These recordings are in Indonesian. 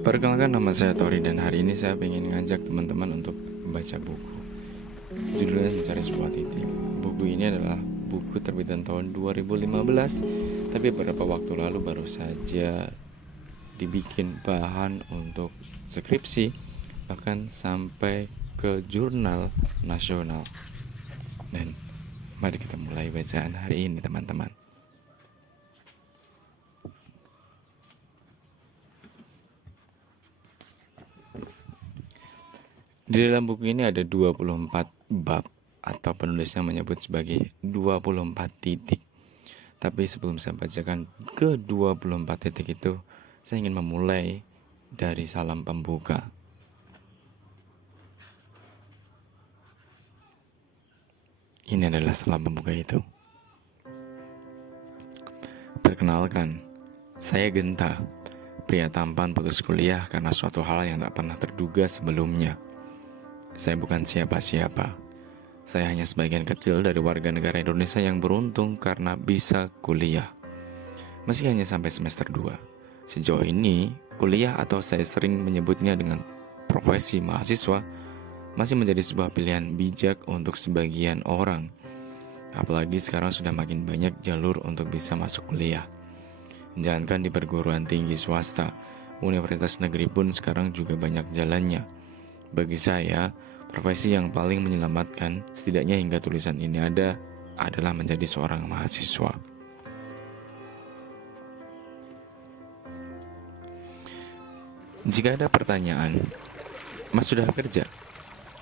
Perkenalkan, nama saya Tori dan hari ini saya ingin ngajak teman-teman untuk membaca buku. Judulnya Mencari Sebuah Titik. Buku ini adalah buku terbitan tahun 2015, tapi beberapa waktu lalu baru saja dibikin bahan untuk skripsi, bahkan sampai ke jurnal nasional. Dan mari kita mulai bacaan hari ini, teman-teman. Di dalam buku ini ada 24 bab, atau penulisnya menyebut sebagai 24 titik. Tapi sebelum saya bacakan ke 24 titik itu, saya ingin memulai dari salam pembuka. Ini adalah salam pembuka itu. Perkenalkan, saya Genta, pria tampan putus kuliah karena suatu hal yang tak pernah terduga sebelumnya. Saya bukan siapa-siapa. Saya hanya sebagian kecil dari warga negara Indonesia yang beruntung karena bisa kuliah. Meski hanya sampai semester 2. Sejauh ini, kuliah atau saya sering menyebutnya dengan profesi mahasiswa masih menjadi sebuah pilihan bijak untuk sebagian orang. Apalagi sekarang sudah makin banyak jalur untuk bisa masuk kuliah. Jangankan di perguruan tinggi swasta, universitas negeri pun sekarang juga banyak jalannya. Bagi saya, profesi yang paling menyelamatkan, setidaknya hingga tulisan ini ada, adalah menjadi seorang mahasiswa. Jika ada pertanyaan, Mas sudah bekerja?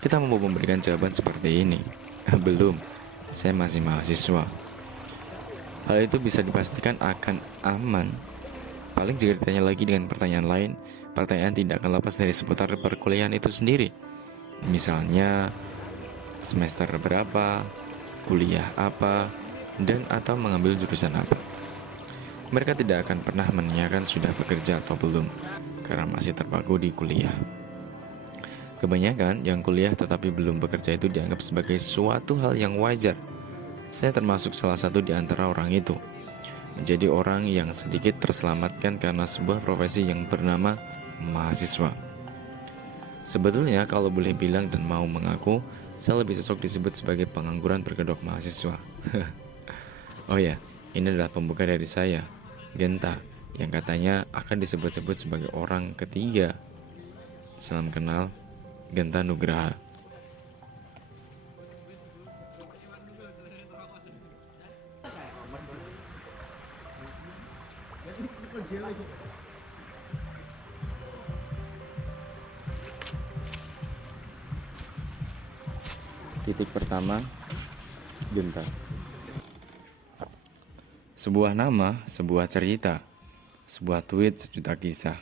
Kita mau memberikan jawaban seperti ini. Belum, saya masih mahasiswa. Hal itu bisa dipastikan akan aman. Paling jika ditanya lagi dengan pertanyaan lain, pertanyaan tidak akan lepas dari seputar perkuliahan itu sendiri. Misalnya, semester berapa, kuliah apa, dan atau mengambil jurusan apa. Mereka tidak akan pernah menanyakan sudah bekerja atau belum, karena masih terpaku di kuliah. Kebanyakan yang kuliah tetapi belum bekerja itu dianggap sebagai suatu hal yang wajar. Saya termasuk salah satu di antara orang itu. Menjadi orang yang sedikit terselamatkan karena sebuah profesi yang bernama mahasiswa. Sebetulnya kalau boleh bilang dan mau mengaku, saya lebih cocok disebut sebagai pengangguran berkedok mahasiswa. Oh ya, ini adalah pembuka dari saya, Genta, yang katanya akan disebut-sebut sebagai orang ketiga. Salam kenal, Genta Nugraha. Titik pertama, Genta. Sebuah nama, sebuah cerita, sebuah tweet, sejuta kisah.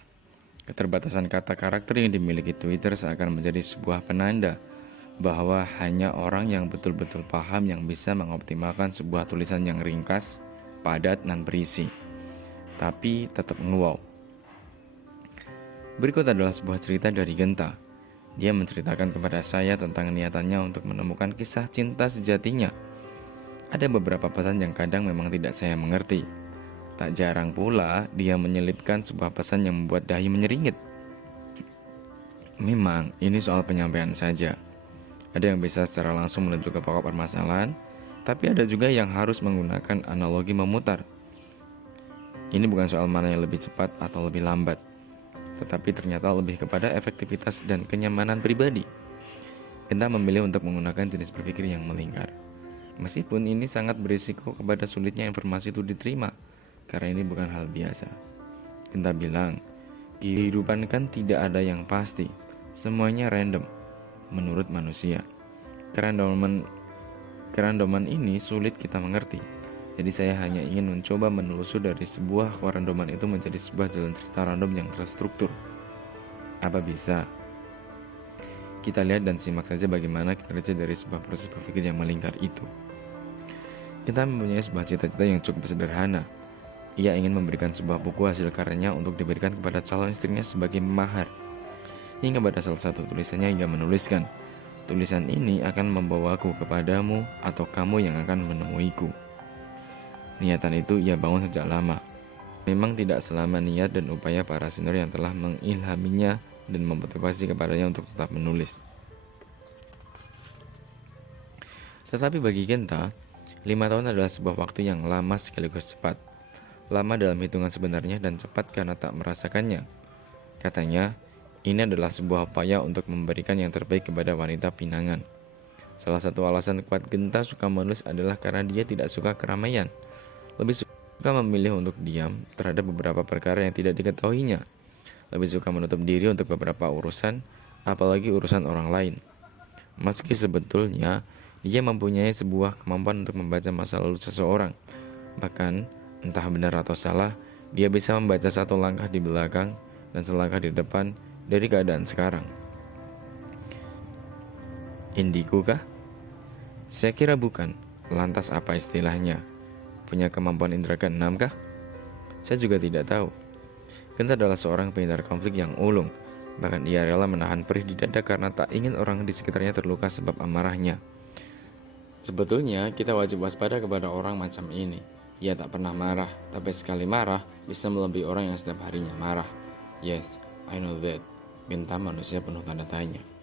Keterbatasan kata karakter yang dimiliki Twitter seakan menjadi sebuah penanda bahwa hanya orang yang betul-betul paham yang bisa mengoptimalkan sebuah tulisan yang ringkas, padat, dan berisi, tapi tetap ngewow. Berikut adalah sebuah cerita dari Genta. Dia menceritakan kepada saya tentang niatannya untuk menemukan kisah cinta sejatinya. Ada beberapa pesan yang kadang memang tidak saya mengerti. Tak jarang pula dia menyelipkan sebuah pesan yang membuat dahi menyeringit. Memang ini soal penyampaian saja. Ada yang bisa secara langsung menuju ke pokok permasalahan, tapi ada juga yang harus menggunakan analogi memutar. Ini bukan soal mana yang lebih cepat atau lebih lambat, tetapi ternyata lebih kepada efektivitas dan kenyamanan pribadi. Kita memilih untuk menggunakan jenis berpikir yang melingkar. Meskipun ini sangat berisiko kepada sulitnya informasi itu diterima, karena ini bukan hal biasa. Kita bilang, kehidupan kan tidak ada yang pasti, semuanya random, menurut manusia. Kerandoman ini sulit kita mengerti. Jadi saya hanya ingin mencoba menelusur dari sebuah kerandoman itu menjadi sebuah jalan cerita random yang terstruktur. Apa bisa? Kita lihat dan simak saja bagaimana kinerja dari sebuah proses berpikir yang melingkar itu. Kita mempunyai sebuah cita-cita yang cukup sederhana. Ia ingin memberikan sebuah buku hasil karyanya untuk diberikan kepada calon istrinya sebagai mahar. Hingga pada salah satu tulisannya ia menuliskan, "Tulisan ini akan membawaku kepadamu atau kamu yang akan menemuiku." Niatan itu ia bangun sejak lama. Memang tidak selama niat dan upaya para senior yang telah mengilhaminya dan memotivasi kepadanya untuk tetap menulis. Tetapi bagi Genta, 5 tahun adalah sebuah waktu yang lama sekaligus cepat. Lama dalam hitungan sebenarnya dan cepat karena tak merasakannya. Katanya, ini adalah sebuah upaya untuk memberikan yang terbaik kepada wanita pinangan. Salah satu alasan kuat Genta suka menulis adalah karena dia tidak suka keramaian. Lebih suka memilih untuk diam terhadap beberapa perkara yang tidak diketahuinya. Lebih suka menutup diri untuk beberapa urusan, apalagi urusan orang lain. Meski sebetulnya dia mempunyai sebuah kemampuan untuk membaca masa lalu seseorang. Bahkan, entah benar atau salah, dia bisa membaca satu langkah di belakang dan selangkah di depan dari keadaan sekarang. Indigo kah? Saya kira bukan. Lantas apa istilahnya? Punya kemampuan indera keenam kah? Saya juga tidak tahu. Genta adalah seorang penghindar konflik yang ulung. Bahkan ia rela menahan perih di dada karena tak ingin orang di sekitarnya terluka sebab amarahnya. Sebetulnya kita wajib waspada kepada orang macam ini. Ia tak pernah marah, tapi sekali marah bisa melebihi orang yang setiap harinya marah. Yes, I know that. Genta manusia penuh tanda tanya.